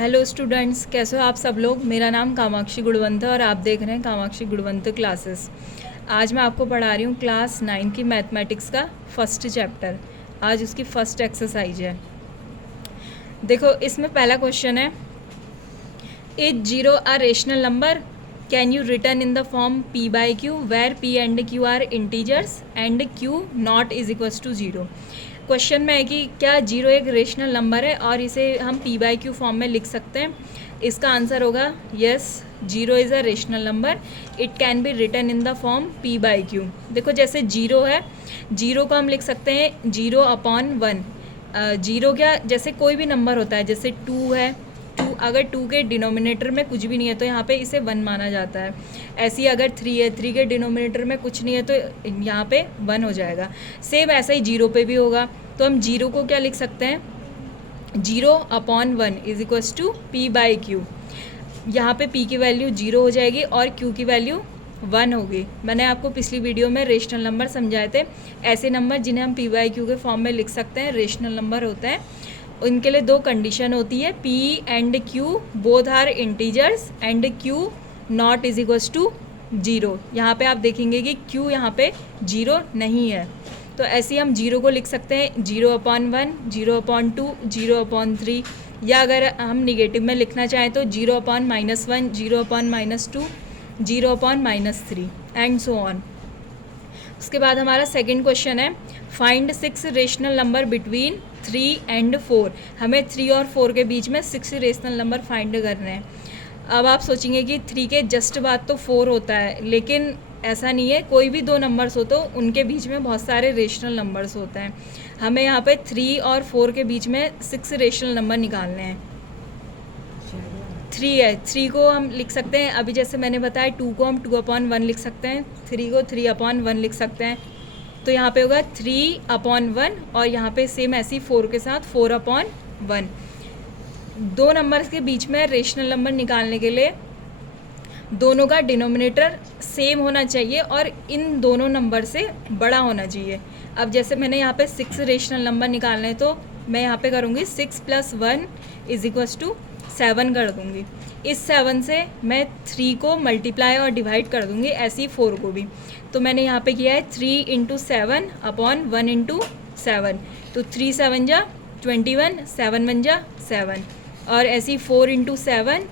Hello students, कैसे हो आप सब लोग। मेरा नाम कामाक्षी गुणवंत है और आप देख रहे हैं कामाक्षी गुणवंत क्लासेस। आज मैं आपको पढ़ा रही हूँ क्लास 9 की मैथमेटिक्स का फर्स्ट चैप्टर। आज उसकी फर्स्ट एक्सरसाइज है। देखो, इसमें पहला क्वेश्चन है, is zero a rational number, can you written in the form p by Q where p and q are integers and q not is equals to zero. Question में है कि क्या zero एक रेशनल नंबर है और इसे हम p by Q form में लिख सकते हैं। इसका आंसर होगा yes, zero is a rational number, it can be written in the form p by Q. देखो, जैसे जीरो है, जीरो को हम लिख सकते हैं जीरो अपॉन वन। जीरो क्या, जैसे कोई भी नंबर होता है, जैसे टू है, टू अगर टू के डिनोमिनेटर में कुछ भी नहीं है तो यहाँ पे इसे वन माना जाता है। ऐसे ही अगर थ्री है, थ्री के डिनोमिनेटर में कुछ नहीं है तो यहाँ पे वन हो जाएगा। सेम ऐसा ही जीरो पे भी होगा। तो हम जीरो को क्या लिख सकते हैं, zero upon one is equals to P by Q. यहाँ पे p की वैल्यू जीरो हो जाएगी और q की वैल्यू वन होगी। मैंने आपको पिछली वीडियो में रेशनल नंबर समझाए थे। ऐसे नंबर जिन्हें हम p बाई क्यू के फॉर्म में लिख सकते हैं, रेशनल नंबर होते हैं। उनके लिए दो कंडीशन होती है, p and q both are integers and q not is equals to zero. यहाँ पे आप देखेंगे कि q यहाँ पे जीरो नहीं है, तो ऐसे ही हम जीरो को लिख सकते हैं zero upon one, zero upon two, zero upon three, या अगर हम निगेटिव में लिखना चाहें तो zero upon minus one, zero upon minus two, zero upon minus three and so on. उसके बाद हमारा सेकंड क्वेश्चन है, find six rational number between three and four. हमें थ्री और फोर के बीच में सिक्स रेशनल नंबर फाइंड करने हैं। अब आप सोचेंगे कि थ्री के जस्ट बाद तो फोर होता है, लेकिन ऐसा नहीं है। कोई भी दो नंबर्स हो तो उनके बीच में बहुत सारे रेशनल नंबर्स होते हैं। हमें यहाँ पे थ्री और फोर के बीच में सिक्स रेशनल नंबर निकालने हैं। थ्री है, थ्री को हम लिख सकते हैं, अभी जैसे मैंने बताया, टू को हम टू अपॉन वन लिख सकते हैं, थ्री को थ्री अपॉन वन लिख सकते हैं। तो यहाँ पे होगा थ्री अपॉन वन और यहाँ पे सेम ऐसी फोर के साथ फोर अपॉन वन। दो नंबर्स के बीच में रेशनल नंबर निकालने के लिए दोनों का डिनोमिनेटर सेम होना चाहिए और इन दोनों नंबर से बड़ा होना चाहिए। अब जैसे मैंने यहाँ पे सिक्स रेशनल नंबर निकालने हैं, तो मैं यहाँ पे करूँगी six plus one is equals to seven कर दूँगी। इस सेवन से मैं थ्री को मल्टीप्लाई और डिवाइड कर दूँगी, ऐसे ही फोर को भी। तो मैंने यहाँ पे किया है three into seven upon one into seven, तो थ्री सेवन जा 21, सेवन वन जा सेवन, और ऐसे ही four into seven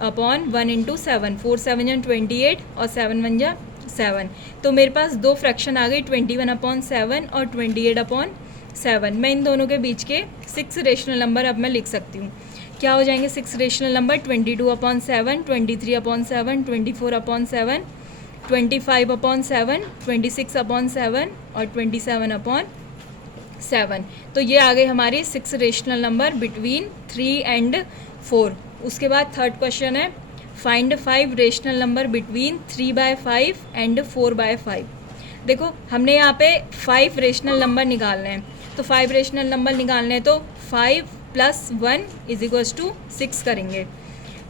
upon one into seven, four seven जा 28 और सेवन वन जा सेवन। तो मेरे पास दो फ्रैक्शन आ गई, 21 अपॉन सेवन और 28 अपॉन सेवन। मैं इन दोनों के बीच के सिक्स रेशनल नंबर अब मैं लिख सकती हूँ। क्या हो जाएंगे six rational number, 22 upon seven, 23 upon seven, 24 upon seven, 25 upon seven, 26 upon seven और 27 अपॉन सेवन। तो ये आ गए हमारी six rational number between three and four. उसके बाद थर्ड क्वेश्चन है, find five rational number between three by five and four by five. देखो, हमने यहाँ पे फाइव रेशनल नंबर निकालने हैं, तो फाइव रेशनल नंबर निकालने हैं तो five plus one is equals to six करेंगे।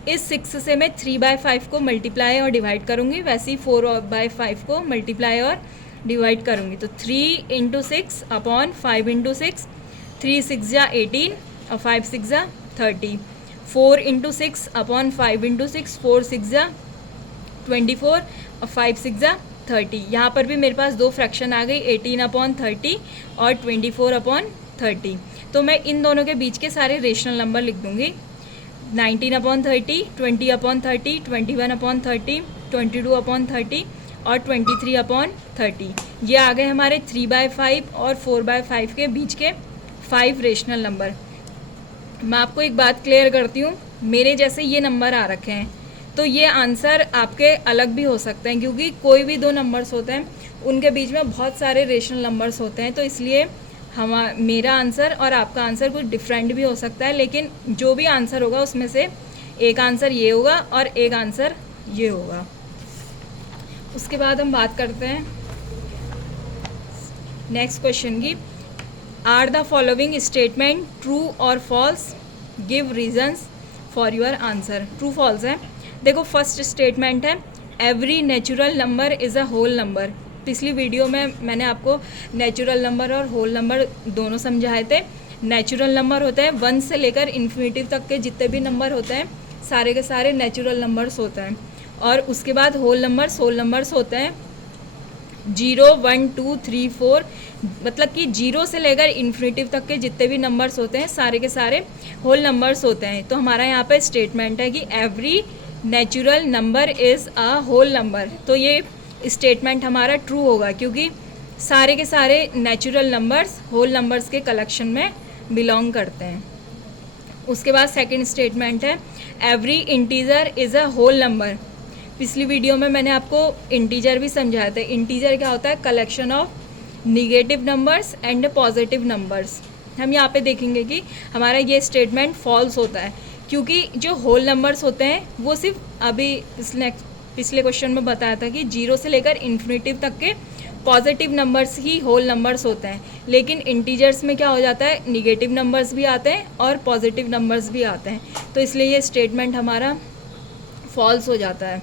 इस सिक्स से मैं थ्री बाय फाइव को मल्टीप्लाई और डिवाइड करूँगी, वैसे ही फोर बाय फाइव को मल्टीप्लाई और डिवाइड करूँगी। तो three into six upon five into six, three six जा 18 और फाइव सिक्स जा 30, four into six upon five into six, four six जा 24 और फाइव सिक्स जा 30। यहाँ पर भी मेरे पास दो फ्रैक्शन आ गई, 18 अपॉन 30 और 24 अपॉन 30। तो मैं इन दोनों के बीच के सारे रेशनल नंबर लिख दूँगी, 19 अपॉन 30, 20 अपॉन 30, 21 अपॉन 30, 22 अपॉन 30 और 23 अपॉन 30। ये आ गए हमारे थ्री बाय फाइव और फोर बाय फाइव के बीच के फाइव रेशनल नंबर। मैं आपको एक बात क्लियर करती हूँ, मेरे जैसे ये नंबर आ रखे हैं तो ये आंसर आपके अलग भी हो सकते हैं, क्योंकि कोई भी दो नंबर्स होते हैं उनके बीच में बहुत सारे रेशनल नंबर्स होते हैं, तो इसलिए मेरा आंसर और आपका आंसर कुछ डिफरेंट भी हो सकता है। लेकिन जो भी आंसर होगा उसमें से एक आंसर ये होगा और एक आंसर ये होगा। उसके बाद हम बात करते हैं नेक्स्ट क्वेश्चन की, are the following statement true और false, give reasons for your answer. True false है। देखो, फर्स्ट स्टेटमेंट है, every natural number is a whole number. पिछली वीडियो में मैंने आपको नेचुरल नंबर और होल नंबर दोनों समझाए थे। नेचुरल नंबर होते हैं 1 से लेकर इन्फिनिटिव तक के जितने भी नंबर होते हैं सारे के सारे नेचुरल नंबर्स होते हैं। और उसके बाद होल नंबर्स होते हैं 0 1 2 3 4, मतलब कि 0 से लेकर इन्फिनिटिव तक के जितने भी नंबर्स होते हैं सारे के सारे होल नंबर्स होते हैं। तो हमारा यहाँ पे स्टेटमेंट है कि every natural number is a whole number. तो ये स्टेटमेंट हमारा ट्रू होगा क्योंकि सारे के सारे नेचुरल नंबर्स होल नंबर्स के कलेक्शन में बिलोंग करते हैं। उसके बाद सेकंड स्टेटमेंट है every integer is a whole number. पिछली वीडियो में मैंने आपको इंटीजर भी समझाया था। इंटीजर क्या होता है? Collection of negative numbers and positive numbers. हम यहाँ पे देखेंगे कि हमारा ये स्टेटमेंट फॉल्स होता है क्योंकि जो होल नंबर्स होते हैं वो सिर्फ अभी पिछले क्वेश्चन में बताया था कि 0 से लेकर इन्फिनिटिव तक के पॉजिटिव नंबर्स ही होल नंबर्स होते हैं, लेकिन इंटीजर्स में क्या हो जाता है? निगेटिव नंबर्स भी आते हैं और पॉजिटिव नंबर्स भी आते हैं। तो इसलिए ये स्टेटमेंट हमारा फॉल्स हो जाता है।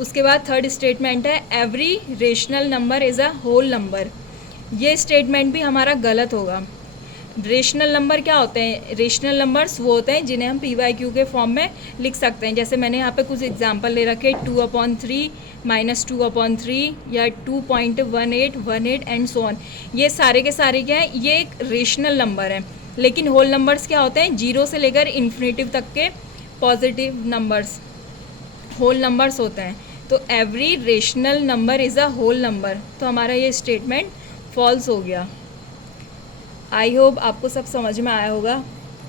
उसके बाद थर्ड स्टेटमेंट है every rational number is a whole number. ये स्टेटमेंट भी हमारा गलत होगा। रेशनल नंबर क्या होते हैं? रेशनल नंबर्स वो होते हैं जिन्हें हम PYQ के फॉर्म में लिख सकते हैं। जैसे मैंने यहाँ पे कुछ एग्जांपल ले रखे 2/3 -2/3 या 2.18 18 एंड सो ऑन। ये सारे के सारे क्या है? ये एक रेशनल नंबर है। लेकिन होल नंबर्स क्या होते हैं? 0 से लेकर इन्फिनिटिव तक के पॉजिटिव नंबर्स होल नंबर्स होते हैं। तो every rational number is a whole number. तो हमारा ये स्टेटमेंट फॉल्स हो गया। आई होप आपको सब समझ में आया होगा।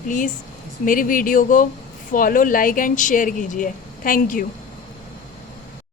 प्लीज़ मेरी वीडियो को फॉलो, लाइक एंड शेयर कीजिए। Thank you.